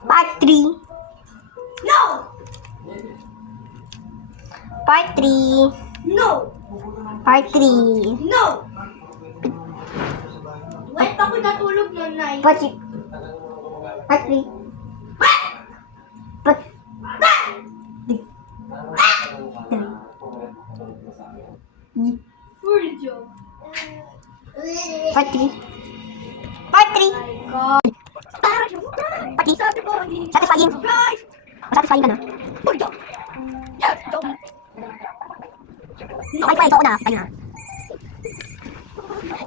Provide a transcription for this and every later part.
Part 3. No! Part 3. No! Part 3. No! Wait, ako natulog nun, Nay. Part 3. Part 3. Part 3. Full joke. Part 3. Part 3. God. Part 3. Satisfying. Guys! Satisfying ka na. Full joke. Yes, joke. Okay, friends. Ako na. Tayo na.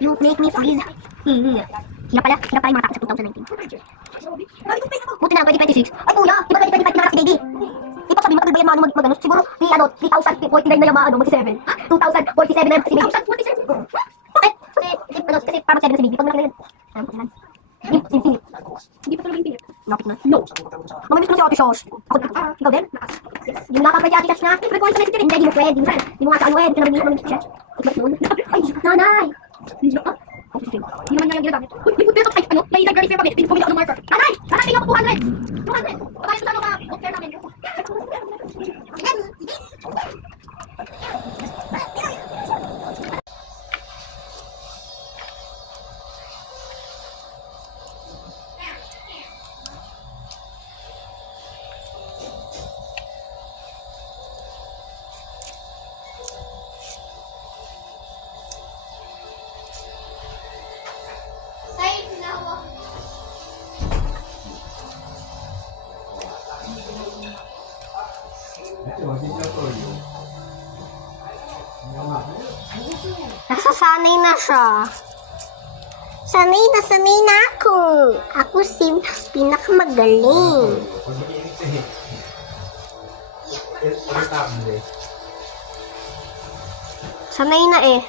You make me freeze. Hirap pala. Hirap pala yung mga takot sa 2019. Buti na, 2026. Ay, kuya. Di ba 2025 na si Daddy? Ito sabi mo, tagal ba yan mag-ano? Siguro, 3,049 na yung mga 47. 2,047 na yung si Baby. 2,047? Bakit? Kasi parang 7 na si Baby. Pag malaki na yun. Hindi pa tuloy yung pilit. Nakit na. No. Mamamiss ko na si Ate Shosh. Ako, ikaw din? Yung nakapag si Ate Shosh na, friend ko sa messenger. Hindi mo friend. Hindi mo nga sa ano eh. Hindi mo mamamiss ko siya. Ay, nanay. Hindi naman niya yung ginagamit. Uy, may food ay, ano? May library fair kami. Pumili ako ng marker. Nanay! Nanay, tingnan ko 200! 200! Pagkain sa ano ka? Book fair namin. Tay, pinawa. Nasasanay na siya. Sanay na ako. Ako si pinakamagaling. Sanay na eh.